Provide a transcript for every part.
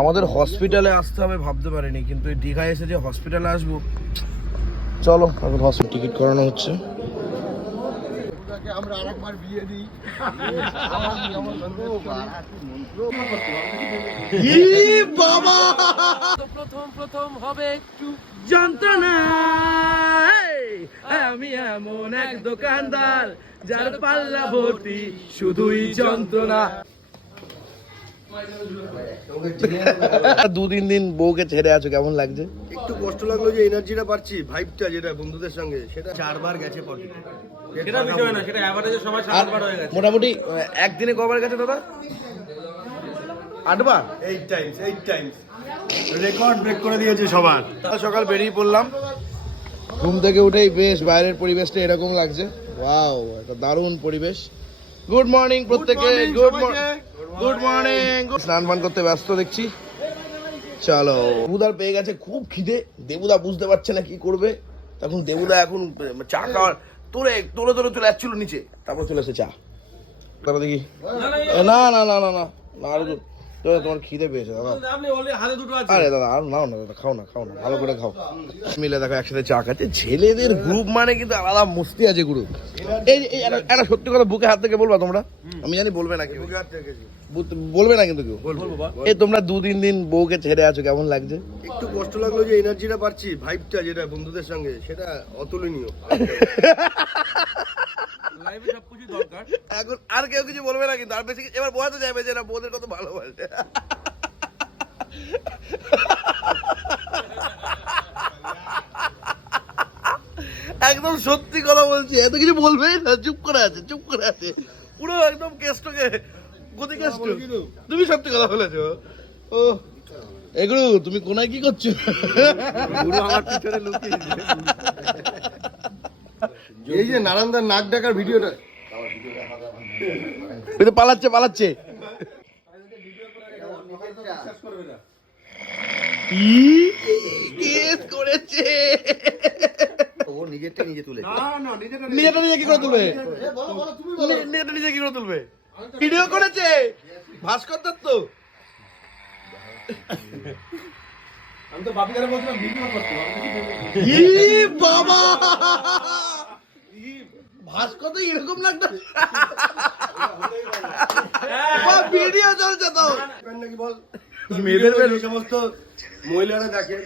আমাদের হসপিটালে আসতে হবে ভাবতে পারিনি কিন্তু এই দীঘায় এসে যে হসপিটালে আসব চলো এখন হসপিটাল টিকিট করানো হচ্ছে। আমরা আরেকবার বিয়ে দিই বাবা প্রথম প্রথম হবে একটু আমি এমন এক দোকানদার যার পাল্লা ভর্তি শুধুই যন্ত্রণা। দু তিন দিন বউকে ছেড়ে আছো কেমন লাগছে? একটু কষ্ট লাগল যে এনার্জিটা পাচ্ছি ভাইবটা যেটা বন্ধুদের সঙ্গে সেটা চারবার গেছে পটি সেটা বিষয় না সেটা অ্যাভারেজে সবাই সাতবার হয়ে গেছে। মোটামুটি একদিনে কবার গেছে দাদা আটবার? Eight times eight times record break করে দিয়েছে সবার। সকাল বেরিয়ে পড়লাম। ঘুম থেকে উঠেই বেশ বাইরের পরিবেশটা এরকম লাগছে। ওয়াও একটা দারুণ পরিবেশ। গুড মর্নিং প্রত্যেকে গুড সবাইকে। গুড মর্নিং স্নান পান করতে ব্যস্ত দেখছি। চলো। দেবুদার পেয়ে গেছে, খুব খিদে। দেবুদা বুঝতে পারছে না কি করবে। তখন দেবুদা এখন চা খাওয়ার তোরে তোরে তোরে চলে আসছিল নিচে। তারপর চলে এসে চা। তারপর দেখি না না না না না না না আরও তোমার- খিদে পেয়েছে দাদা। আপনি অলরেডি হাতে দুটো আছে। আরে দাদা আর নাও না দাদা খাও না খাও না ভালো করে খাও। মিলে দেখো একসাথে চা খাচ্ছে। ছেলেদের গ্রুপ মানে কিন্তু আলাদা মস্তি আছে গ্রুপ এই এই একটা- একটা সত্যি কথা বুকে হাত থেকে বলবা তোমরা? আমি জানি বলবে না কেউ। বলবে না কিন্তু কেউ। এই তোমরা দু তিন দিন বউকে ছেড়ে আছো কেমন লাগছে? একটু কষ্ট লাগল যে এনার্জিটা পাচ্ছি ভাইবটা যেটা বন্ধুদের সঙ্গে সেটা অতুলনীয়। লাইফে সব কিছু দরকার। এখন আর কেউ কিছু বলবে না কিন্তু আর বেশি এবার বোঝাতে যাবে যে না বউদের কত ভালোবাসে একদম সত্যি কথা বলছি এত কিছু বলবেই না চুপ করে আছে চুপ করে আছে। পুরো একদম কেষ্টকে গতি কেষ্ট। তুমি সত্যি কথা বলেছ। ও এগুলো তুমি কোনায় কি করছ? আমার পিছনে লুকিয়েছে এই যে নারায়ণদার নাক ডাকার ভিডিওটা। পালাচ্ছে পালাচ্ছে। কেস করেছে। ও নিজেরটা নিজে তুলে। নিজে। কি করে তুলবে? নিজে কি করে তুলবে? ভিডিও করেছে? ভাস্কর দত্ত? আমি তো বাপিদারে বলছিলাম ভিডিও করতে বাবা! ভাস্কর তো এরকম লাগতো ভিডিও চলছে তো। নাকি বল? মেয়েদের সমস্ত মহিলারা দেখে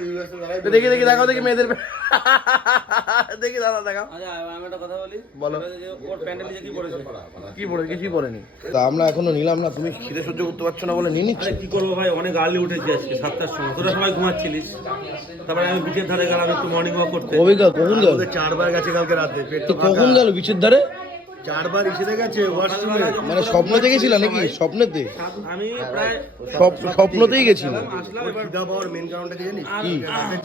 দেখি দেখি দেখাও দেখি মেয়েদের দেখি দাদা দেখাও। আচ্ছা আমি একটা কথা বলি। বলো। ওর প্যান্ডেল কি করেছে কি পড়ে কিছুই পড়েনি। তা আমরা এখনও নিলাম না তুমি খিদে সহ্য করতে পারছ না বলে নিয়ে নিচ্ছ? কি করব ভাই? অনেক আর্লি উঠেছি আজকে সাতটার সময়। তোরা সবাই ঘুমাচ্ছিলিস? তারপরে আমি বিচের ধারে গেলাম একটু মর্নিং ওয়াক করতে। কবে গেল কখন গেল চারবার গেছে কালকে রাতে পেট তো কখন গেল বিচের ধারে? চারবার এসে গেছে ওয়াশরুমে মানে স্বপ্নতে গেছিলা নাকি? স্বপ্নেতে আমি প্রায় স্বপ্নতেই গেছিল আসলাম এবার খিদা পাওয়ার মেন কারণটা কি জানিস? কি?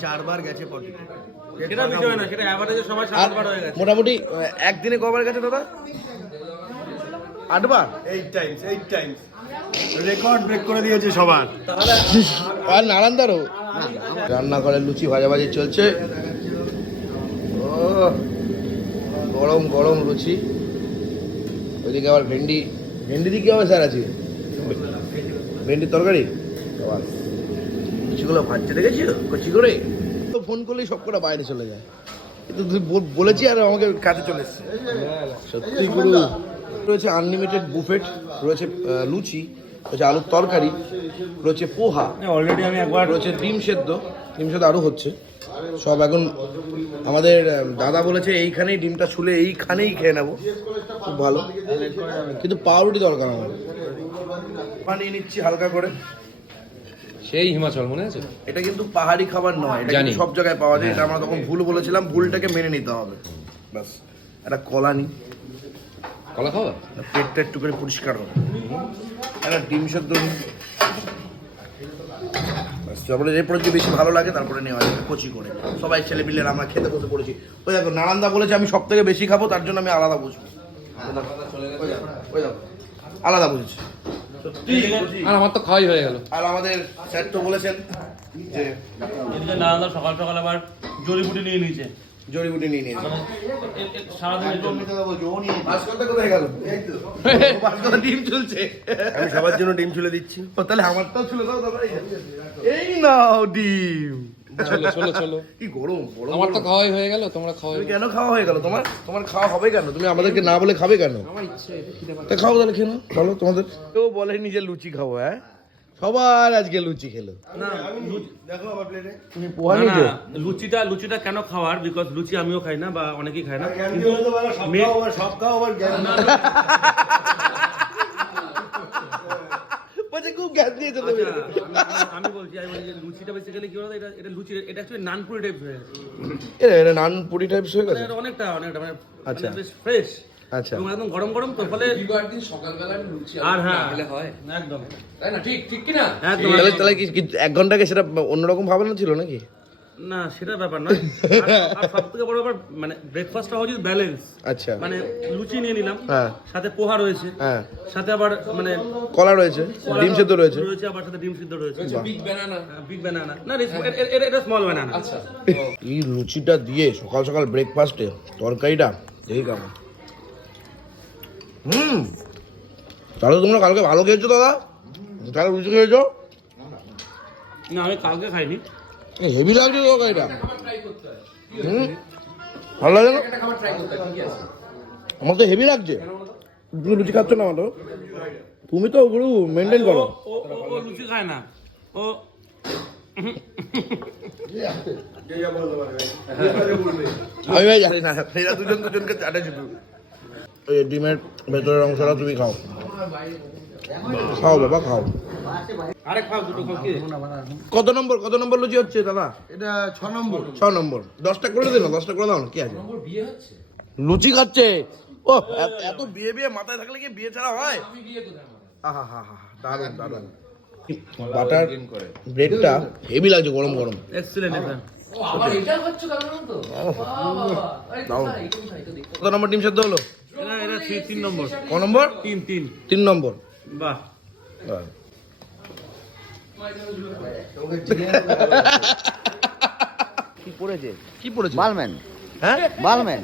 চারবার গেছে পটি সেটা বিষয় না সেটা অ্যাভারেজে সবাই সাতবার হয়ে গেছে। মোটামুটি একদিনে কবার গেছে দাদা? আটবার? Eight times eight times record break করে দিয়েছে সবার। আর নারায়ণদারও? রান্নাঘরে লুচি ভাজাভাজি চলছে। ও গরম গরম লুচি। ওইদিকে আবার ভেন্ডি ভেন্ডি দিয়ে কি হবে স্যার আছে ভেন্ডির তরকারি? লুচিগুলো ভাজতে দেখেছি? কচি করে? তো ফোন করলেই সব কটা বাইরে চলে যায়। কিন্তু বলেছি আর আমাকে কাছে চলে এসছে। সত্যি গুরু। রয়েছে আনলিমিটেড বুফেট রয়েছে লুচি রয়েছে আলুর তরকারি রয়েছে পোহা অলরেডি আমি একবার রয়েছে ডিম সেদ্ধ ডিম সেদ্ধ আরও হচ্ছে। সব এখন আমাদের দাদা বলেছে এইখানেই ডিমটা ছুলে এইখানেই খেয়ে নেব। খুব ভালো। কিন্তু পাউরুটি দরকার আমার বানিয়ে নিচ্ছি হালকা করে। সেই হিমাচল মনে আছে? এটা কিন্তু পাহাড়ি খাবার নয় এটা। কিন্তু সব জায়গায় পাওয়া যায়। এটা আমরা তখন ভুল বলেছিলাম ভুলটাকে মেনে নিতে হবে। ব্যাস একটা কলা নি। কলা খাওয়া? পেটটা একটু করে পরিষ্কার হবে। একটা ডিম সেদ্ধ নিই ব্যাস, তারপরে এরপরে যদি বেশি ভালো লাগে তারপরে নেওয়া যাবে। কচি করে। সবাই ছেলে পিলের আমরা খেতে বসে পড়েছি। ওই দেখো নারান্দা বলেছে আমি সব থেকে বেশি খাব তার জন্য আমি আলাদা বুঝব। ওই দেখো, আলাদা বুঝেছি। আর আমার তো খাওয়াই হয়ে গেল। আর আমাদের স্যার তো বলেছেন যে এদিকে সকাল সকাল আবার জড়িবুটি নিয়ে নিয়েছে। জড়িবুটি নিয়ে নিয়েছে সারাদিন কোথায় গেল? ডিম চলছে। আমি সবার জন্য ডিম চুলে দিচ্ছি। ও, তাহলে আমারটাও ছিল দাও দাদা এই নাও ডিম। চলো চলো চলো। কি গরম গরম আমার তো খাওয়াই হয়ে গেল তোমরা খাওয়াই কেন খাওয়া হয়ে গেল? তোমার তোমার খাওয়া হবে কেন? তুমি আমাদেরকে না বলে খাবে কেন? আমার ইচ্ছে খাও তাহলে খেলো চলো তোমাদের। কেউ বলেনি যে লুচি খাব হ্যাঁ? সবার আজকে লুচি খেলো। না লু- দেখো আমার প্লেটে তুমি পোহা না, নিয়েছো না, লুচিটা লুচিটা কেন খাওয়ার? বিকজ লুচি আমিও খাই না বা অনেকেই খায় না। খুব দিয়েছে তুমি। আচ্ছা, আমি- আমি বলছি আমি বলছি লুচিটা বেসিক্যালি কি বলতো এটা এটা লুচি এটা অ্যাকচুয়ালি নানপুরি টাইপ হয়ে গেছে। এটা নান পুরি টাইপস হয়ে গেছে? অনেকটা অনেকটা মানে আচ্ছা। বেশ ফ্রেশ আচ্ছা। এবং একদম গরম গরম তো ফলে বিবার দিন সকালবেলা একটু লুচি আর হ্যাঁ। হয়। একদম। তাই না? ঠিক ঠিক কি না একদম তাহলে তাহলে কি এক ঘন্টাকে সেটা অন্যরকম ভাবানো ছিল নাকি? না সেটা ব্যাপার নয়। আর- সব থেকে বড় ব্যাপার মানে ব্রেকফাস্টটা হচ্ছে ব্যালেন্স আচ্ছা। মানে লুচি নিয়ে নিলাম হ্যাঁ। সাথে পোহা রয়েছে হ্যাঁ। সাথে আবার মানে কলা রয়েছে ডিম সেদ্ধ রয়েছে। রয়েছে আবার সাথে ডিম সিদ্ধ রয়েছে। বিগ ব্যানানা বিগ ব্যানানা না এটা- স্মল ব্যানানা আচ্ছা। এই লুচিটা দিয়ে সকাল সকাল ব্রেকফাস্টে তরকারিটা দেখি কেমন হুম। তাহলে তোমরা কালকে ভালো খেয়েছো দাদা? তাহলে রুচি খেয়েছো? না আমি কালকে খাইনি। হেভি লাগছে তরকারিটা হুম। ভালো লাগে না? আমার তো হেভি লাগছে। তুমি লুচি খাচ্ছ না আমার তুমি তো ওগুলো মেনটেন করো। ও লুচি খায় না। ও। আমি ভাই জানি না। এরা দুজন দুজনকে চাটে শুধু। ওই ডিমের ভেতরের অংশটা তুমি খাও। খাও বাবা খাও। আরে খাও দুটো খাও কি? কত নম্বর কত নম্বর লুচি হচ্ছে দাদা? এটা ছ নম্বর। ছ নম্বর। দশটা করে দিন দশটা করে দাও না কি আছে? নম্বর বিয়ে হচ্ছে? লুচি খাচ্ছে? ও এত- এত বিয়ে বিয়ে মাথায় থাকলে কি বিয়ে ছাড়া হয়? আহা হা হা দারুণ দারুণ বাটার ব্রেডটা হেভি লাগছে গরম গরম। এক্সিলেন্ট ও আবার এটা হচ্ছে কারণ তো? আরে কোথায় কোথায় কত নম্বর ডিম সেদ্ধ হলো? তিন নম্বর। ক নম্বর? তিন তিন। তিন নম্বর। বাহ। কি পড়েছে? কি পড়েছে? বালম্যান। হ্যাঁ? বালম্যান।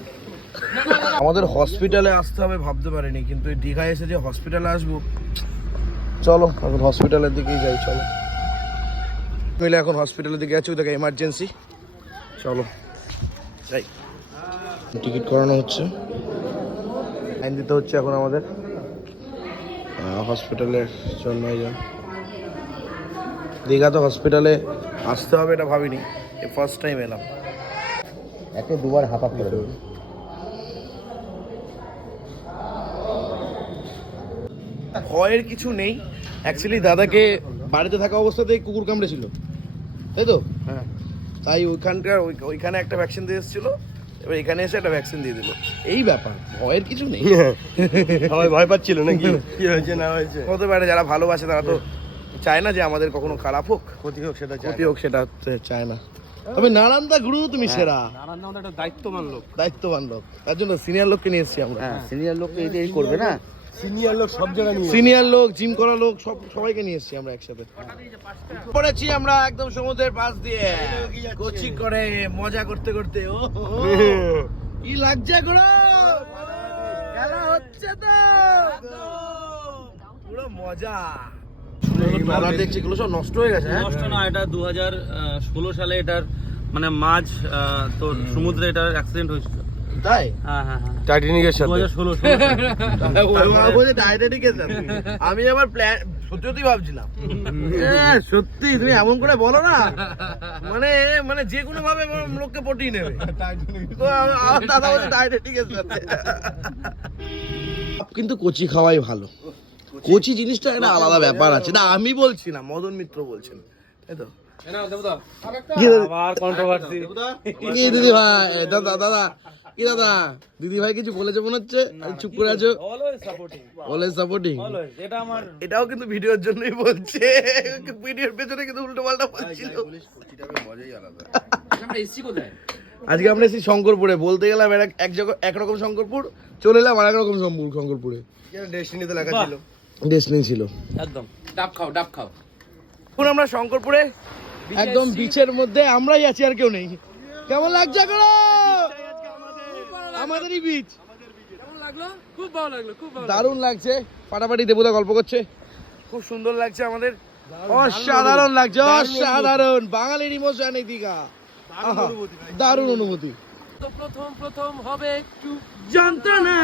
আমাদের হসপিটালে আসতে হবে ভাবতে পারিনি কিন্তু এই দীঘায় এসে যে হসপিটালে আসব। চলো এখন হসপিটালের দিকেই যাই চলো। মিলে এখন হসপিটালের দিকে আছি ওদেরকে এমার্জেন্সি চলো যাই। টিকিট করানো হচ্ছে। লাইন দিতে হচ্ছে এখন আমাদের। হসপিটালের জন্য দীঘা তো হসপিটালে আসতে হবে এটা ভাবিনি। এ ফার্স্ট টাইম এলাম। একে দুবার হাঁপা করে। দেবো ভয়ের কিছু নেই। অ্যাকচুয়ালি দাদাকে বাড়িতে থাকা অবস্থাতেই কুকুর কামড়েছিল। তাই তো? হ্যাঁ। তাই ওইখানকার ওই- ওইখানে একটা ভ্যাকসিন দিয়ে এসেছিল। এবার এখানে এসে একটা ভ্যাকসিন দিয়ে দিল। এই ব্যাপার ভয়ের কিছু নেই। সবাই ভয় পাচ্ছিল নাকি? কি হয়েছে না হয়েছে? হতে পারে যারা ভালোবাসে তারা তো চায় না যে আমাদের কখনো খারাপ হোক। ক্ষতি হোক সেটা ক্ষতি হোক সেটা চায় না। তবে নারান্দা গুরু তুমি সেরা। নারান্দা আমাদের একটা দায়িত্ববান লোক। দায়িত্ববান লোক। তার জন্য সিনিয়র লোককে নিয়ে এসেছি আমরা। হ্যাঁ সিনিয়র লোককে এই করবে না? সিনিয়র লোক সব জায়গায় নিয়ে সিনিয়র লোক জিম করা লোক সব সবাইকে নিয়ে এসেছি আমরা একসাথে। পড়েছি আমরা একদম সমুদ্রের পাশ দিয়ে। কোচি করে মজা করতে করতে। ও। কি লাগছে গুলো খেলা হচ্ছে তো। পুরো মজা। দেখছি এগুলো সব নষ্ট হয়ে গেছে হ্যাঁ? নষ্ট না এটা দু হাজার ষোলো সালে এটার মানে মাঝ আহ, তোর সমুদ্রে এটার অ্যাক্সিডেন্ট হয়েছিল। তাই? হ্যাঁ হ্যাঁ হ্যাঁ। টাইটানিকের সাথে। আমি আবার প্ল্যান সত্যি সত্যি ভাবছিলাম। হ্যাঁ, সত্যি তুমি এমন করে বলো না। মানে মানে যে কোনো ভাবে লোককে পটিয়ে নেবে। তো দাদা বলছে কিন্তু কচি খাওয়াই ভালো। কচি জিনিসটা একটা আলাদা ব্যাপার আছে। না আমি বলছি না মদন মিত্র বলছেন। তাই তো? কি দাদা- আবার কন্ট্রোভার্সি কি দিদি ভাই দাদা দাদা। কি দাদা দিদি ভাই কিছু বলেছে মনে হচ্ছে? চুপ করে আছো? Always supporting always supporting always এটা আমার এটাও কিন্তু ভিডিওর জন্যই বলছে। ভিডিওর পেছনে কিন্তু উল্টো পাল্টা বলছিল। আমরা এসছি কোথায়? আজকে আমরা এসেছি শঙ্করপুরে। বলতে গেলাম এক এক একরকম শঙ্করপুর চলে এলাম আর একরকম শঙ্কর শঙ্করপুরে। ডেস্টিনিতে লেখা ছিল। ডেস্টিনি ছিল। একদম। ডাব খাও ডাব খাও। এখন আমরা শঙ্করপুরে একদম বিচের মধ্যে আমরাই আছি আর কেউ নেই। কেমন লাগছে করো আমাদেরই বীজ কেমন লাগল? খুব ভালো লাগল খুব ভালো দারুণ লাগছে। ফাটাফাটি দেবুদা গল্প করছে। খুব সুন্দর লাগছে আমাদের। অসাধারণ লাগছে অসাধারণ। বাঙালির ইমোশন এই দীঘা। দারুণ অনুভূতি তো প্রথম প্রথম হবে একটু যন্ত্রণা।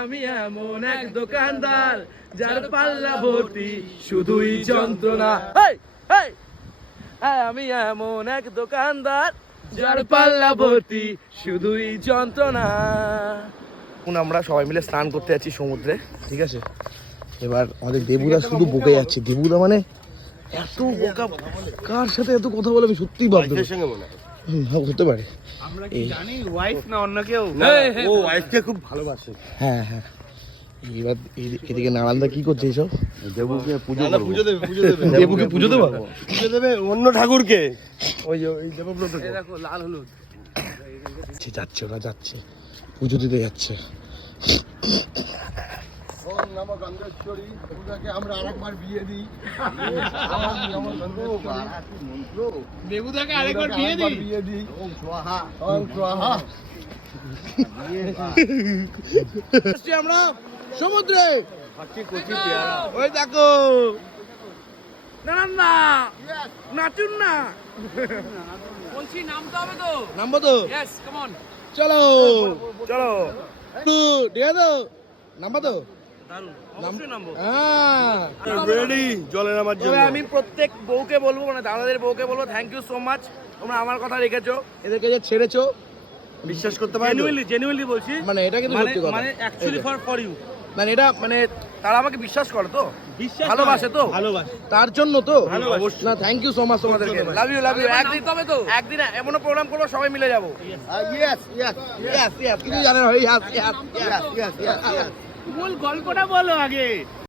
আমি এমন এক দোকানদার যার পাল্লা ভর্তি শুধুই যন্ত্রণা! হ্যাঁ, আমি এমন এক দোকানদার যার পাল্লা ভর্তি শুধুই যন্ত্রণা। এখন আমরা সবাই মিলে স্নান করতে যাচ্ছি সমুদ্রে ঠিক আছে? এবার আমাদের দেবুদা শুধু বকে যাচ্ছে। দেবুদা মানে এত বোকা কার সাথে এত কথা বলে আমি সত্যিই ভাবতে পারি- মনে হয় হতে পারে। এই না ও ওয়াইফকে খুব ভালোবাসে। হ্যাঁ হ্যাঁ। এবার এদি- এদিকে নারায়ণদা কি করছে এইসব দেবুকে পুজো দাদা পুজো দেবে পুজো দেবে। দেবুকে পুজো দেবো? পুজো দেবে অন্য ঠাকুরকে। ওই যে ওই দেবব্রত দেখো লাল হলুদ। যাচ্ছে যাচ্ছে ওরা যাচ্ছে। পুজো দিতে যাচ্ছে। ওম নমঃ গঙ্গেশ্বরী। দুর্গাকে আমরা আরেকবার বিয়ে দিই। দেবুদাকে আরেকবার বিয়ে দিই? বিয়ে দিই। ওম স্বাহা। ওম স্বাহা। আমরা সমুদ্রে। ওই দেখো। নারায়ণদা নাচুন না বলছি নামতে হবে তো? নামবো তো ইয়েস কাম অন চলো। চলো। একটু ঠিক আছে নামবো তো হ্যাঁ। আমি প্রত্যেক বউকে বলব মানে দাদাদের বউকে বলব থ্যাংক ইউ সো মাচ তোমরা আমার কথা রেখেছো। এদেরকে যে ছেড়েছো বিশ্বাস করতে পারি জেনুইনলি জেনুইনলি বলছি। মানে এটা কিন্তু মানে মানে অ্যাকচুয়ালি ফর ফর ইউ মানে এটা মানে তারা আমাকে বিশ্বাস করে তো? বিশ্বাস ভালোবাসে তো? ভালোবাসে। তার জন্য তো? অবশ্যই। না থ্যাংক ইউ সো মাচ তোমাদেরকে। লাভ ইউ লাভ ইউ একদিন তবে তো? একদিন এমন প্রোগ্রাম করব সবাই মিলে যাব। ইয়েস ইয়েস ইয়েস ইয়েস কিছু জানেন yes yes yes yes yes মূল গল্পটা বলো আগে।